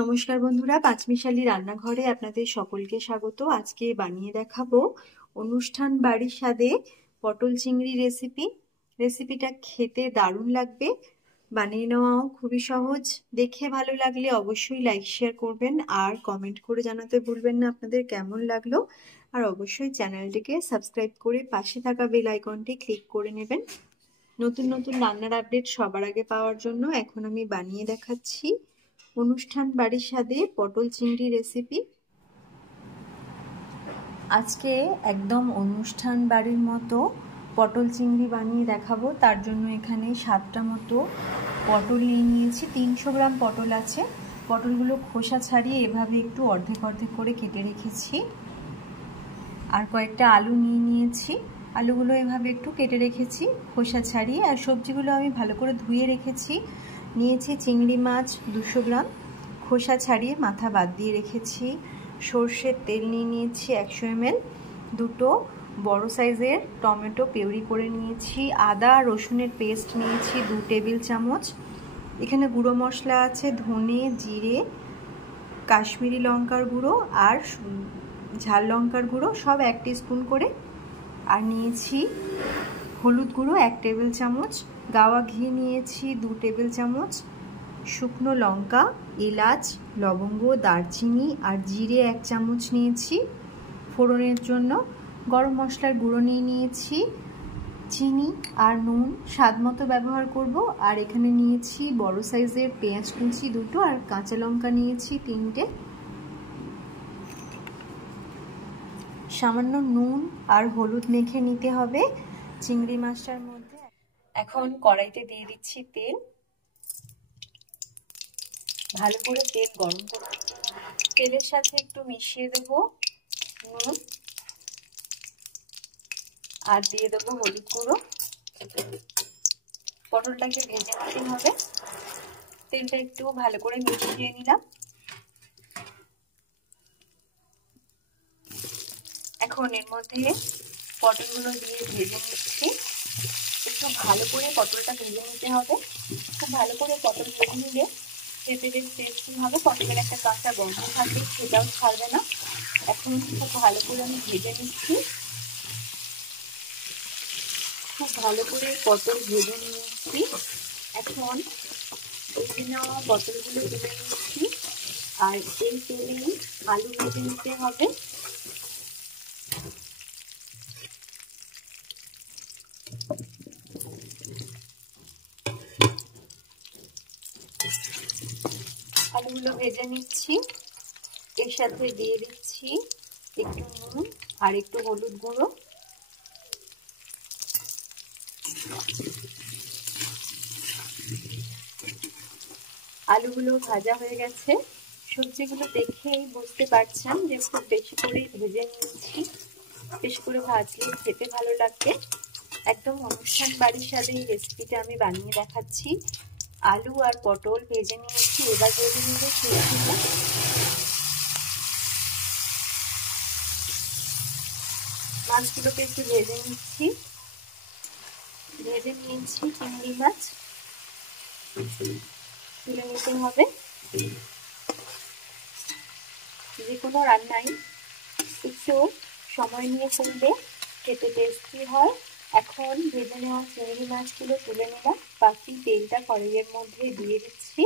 নমস্কার বন্ধুরা, পাঁচমিশালি রান্নাঘরে আপনাদের সকলকে স্বাগত। আজকে বানিয়ে দেখাবো অনুষ্ঠান বাড়ির স্বাদে পটল চিংড়ি রেসিপিটা খেতে দারুণ লাগবে, বানিয়ে নেওয়াও খুবই সহজ। দেখে ভালো লাগলে অবশ্যই লাইক শেয়ার করবেন আর কমেন্ট করে জানাতে ভুলবেন না আপনাদের কেমন লাগলো। আর অবশ্যই চ্যানেলটিকে সাবস্ক্রাইব করে পাশে থাকা বেল আইকনটি ক্লিক করে নেবেন নতুন নতুন রান্নার আপডেট সবার আগে পাওয়ার জন্য। এখন আমি বানিয়ে দেখাচ্ছি অনুষ্ঠান বাড়ির স্বাদে পটল চিংড়ি রেসিপি। আজকে একদম অনুষ্ঠান বাড়ির মতো পটল চিংড়ি বানিয়ে দেখাবো। তার জন্য এখানে 7টা মতো পটল নিয়েছি। 300 গ্রাম পটল আছে। পটলগুলো খোসা ছাড়িয়ে এভাবে একটু অর্ধেক অর্ধেক করে কেটে রেখেছি। আর কয়েকটা আলু নিয়েছি। আলুগুলো এভাবে একটু কেটে রেখেছি খোসা ছাড়িয়ে। আর সবজিগুলো আমি ভালো করে ধুয়ে রেখেছি। নিয়েছি চিংড়ি মাছ 200 গ্রাম, খোসা ছাড়িয়ে মাথা বাদ দিয়ে রেখেছি। সর্ষের তেল নিয়েছি 100 ml। দুটো বড় সাইজের টমেটো পিউরি করে নিয়েছি। আদা রসুনের পেস্ট নিয়েছি 2 টেবিল চামচ। এখানে গুঁড়ো মশলা আছে ধনে, জিরে, কাশ্মীরি লঙ্কার গুঁড়ো আর ঝাল লঙ্কার গুঁড়ো, সব 1 টিস্পুন করে। আর নিয়েছি হলুদ গুঁড়ো 1 টেবিল চামচ, গাওয়া ঘি নিয়েছি 2 টেবিল চামচ, শুকনো লঙ্কা, এলাচ, লবঙ্গ, দারচিনি আর জিরে 1 চামচ নিয়েছি ফোড়নের জন্য। গরম মশলার গুঁড়ো নিয়েছি, চিনি আর নুন স্বাদ মতো ব্যবহার করব। আর এখানে নিয়েছি বড় সাইজের পেঁয়াজ কুচি 2টো আর কাঁচা লঙ্কা নিয়েছি 3টে। সামান্য নুন আর হলুদ মেখে নিতে হবে চিংড়ি মাছটার মধ্যে। এখন কড়াইতে দিয়ে দিচ্ছি তেল। ভালো করে তেল গরম করে তেলের সাথে একটু মিশিয়ে দেব নুন আর দিয়ে দেবো হলুদ গুঁড়ো। পটলটাকে ভেজে নিতে হবে। তেলটা একটু ভালো করে মিশিয়ে নিলাম। এখন এর মধ্যে পটলগুলো দিয়ে ভেজে নিচ্ছি। একটু ভালো করে পটলটা ভেজে নিতে হবে। খুব ভালো করে পটল ভেজে নিলে খেতে বেশ টেস্টি হবে। পটলের একটা কাঁচা গন্ধ থাকে, সেটাও ছাড়বে না। এখন খুব ভালো করে আমি ভেজে নিচ্ছি। খুব ভালো করে পটল ভেজে নিয়েছি। এখন ভেজে নেওয়া পটলগুলো তুলে নিচ্ছি। আর এই তেলেই আলু ভেজে নিতে হবে। আলুগুলো ভেজে নিচ্ছি। এর সাথে দিয়ে দিচ্ছি একটু নুন আর একটু হলুদ গুঁড়ো। আলুগুলো ভাজা হয়ে গেছে। সবজিগুলো দেখেই বুঝতে পারছেন যে খুব বেশি করে ভেজে নিয়েছি। বেশি করে ভাজলে খেতে ভালো লাগবে। একদম অনুষ্ঠান বাড়ির স্বাদে এই রেসিপিটা আমি বানিয়ে দেখাচ্ছি। আলু আর পটল ভেজে নিয়েছি। এবার ভেজে নিলে সবজিটা মাছগুলোকে একটু ভেজে নিচ্ছি। ভেজে নিয়েছি চিংড়ি মাছ, তুলে নিতে হবে। যে কোনো রান্নাই একটু সময় নিয়ে করলে খেতে টেস্টি হয়। এখন ভেজে নেওয়া চিংড়ি মাছগুলো তুলে নিলাম। বাকি তেলটা কড়াইয়ের মধ্যে দিয়ে দিচ্ছি।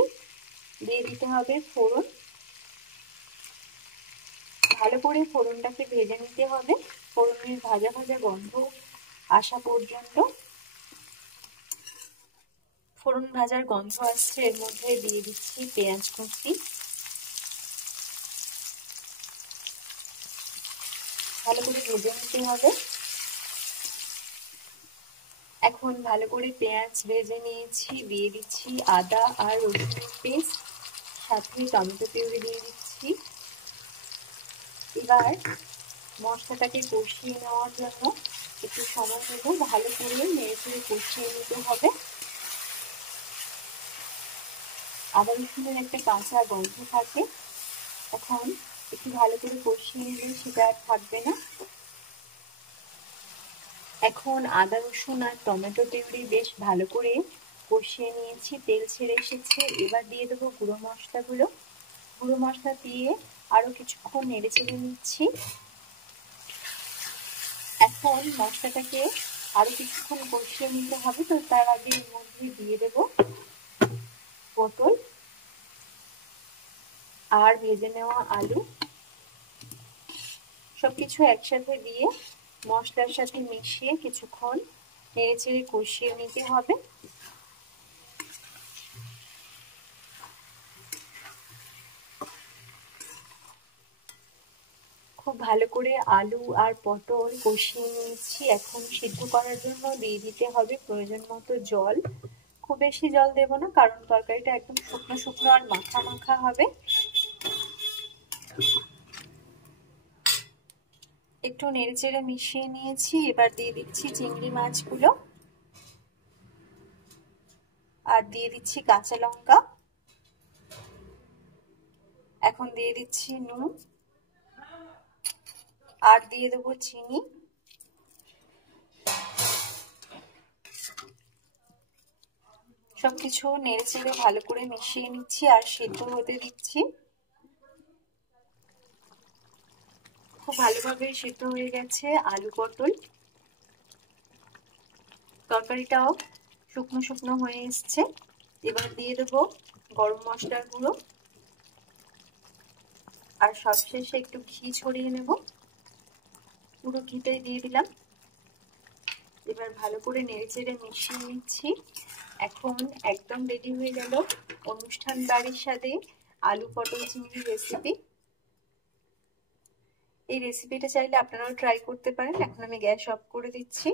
দিয়ে দিতে হবে ফোড়ন। ভালো করে ফোড়নটাকে ভেজে নিতে হবে। ফোড়নের ভাজা ভাজা গন্ধ আসা পর্যন্ত। ফোড়ন ভাজার গন্ধ আসছে, এর মধ্যে দিয়ে দিচ্ছি পেঁয়াজ কুচি। ভালো করে ভেজে নিতে হবে। এখন ভালো করে পেঁয়াজ ভেজে নিয়েছি। দিয়ে দিচ্ছি আদা আর রসুনের পেস্ট, সাথে টমেটো পিউরি দিয়ে দিচ্ছি। এবার মশলাটাকে কষিয়ে নেওয়ার জন্য একটু সময় নেব। ভালো করে নেড়ে কষিয়ে নিতে হবে। আদা রসুনের একটা কাঁচা গন্ধ থাকে, এখন একটু ভালো করে কষিয়ে নিলে সেটা আর থাকবে না। এখন আদা রসুন আর টমেটো পিউরি বেশ ভালো করে কষিয়ে নিয়েছি। তেল ছেড়ে এসেছে। এবার দিয়ে দেবো গুঁড়ো মশলাগুলো। গুঁড়ো মশলা দিয়ে আরো কিছুক্ষণ নেড়ে চেড়ে নিচ্ছি। এখন মশলাটাকে আরো কিছুক্ষণ কষিয়ে নিতে হবে। তো তার আগে এর মধ্যে দিয়ে দেব পটল আর ভেজে নেওয়া আলু। সবকিছু একসাথে দিয়ে মশলার সাথে মিশিয়ে কিছুক্ষণ নেড়ে চেড়ে কষিয়ে নিতে হবে। খুব ভালো করে আলু আর পটল কষিয়ে নিয়েছি। এখন সিদ্ধ করার জন্য দিয়ে দিতে হবে প্রয়োজন মতো জল। খুব বেশি জল দেব না, কারণ তরকারিটা একদম শুকনো শুকনো আর মাখা মাখা হবে। একটু নেড়ে চেড়ে মিশিয়ে নিয়েছি। এবার দিয়ে দিচ্ছি চিংড়ি মাছগুলো আর দিয়ে দিচ্ছি কাঁচা লঙ্কা। এখন দিয়ে দিচ্ছি নুন আর দিয়ে দেবো চিনি। সবকিছু নেড়ে চেড়ে ভালো করে মিশিয়ে নিচ্ছি আর সিদ্ধ হতে দিচ্ছি। খুব ভালোভাবে সিদ্ধ হয়ে গেছে আলু পটল। তরকারিটাও শুকনো শুকনো হয়ে এসছে। এবার দিয়ে দেবো গরম মশলার গুঁড়ো আর সবশেষে একটু ঘি ছড়িয়ে নেব। পুরো ঘিটাই দিয়ে দিলাম। এবার ভালো করে নেড়ে চেড়ে মিশিয়ে নিচ্ছি। এখন একদম রেডি হয়ে গেল অনুষ্ঠান বাড়ির স্বাদে আলু পটল চিংড়ি রেসিপি। এই রেসিপিটা চাইলে আপনারাও ট্রাই করতে পারেন। এখন আমি গ্যাস অফ করে দিচ্ছি।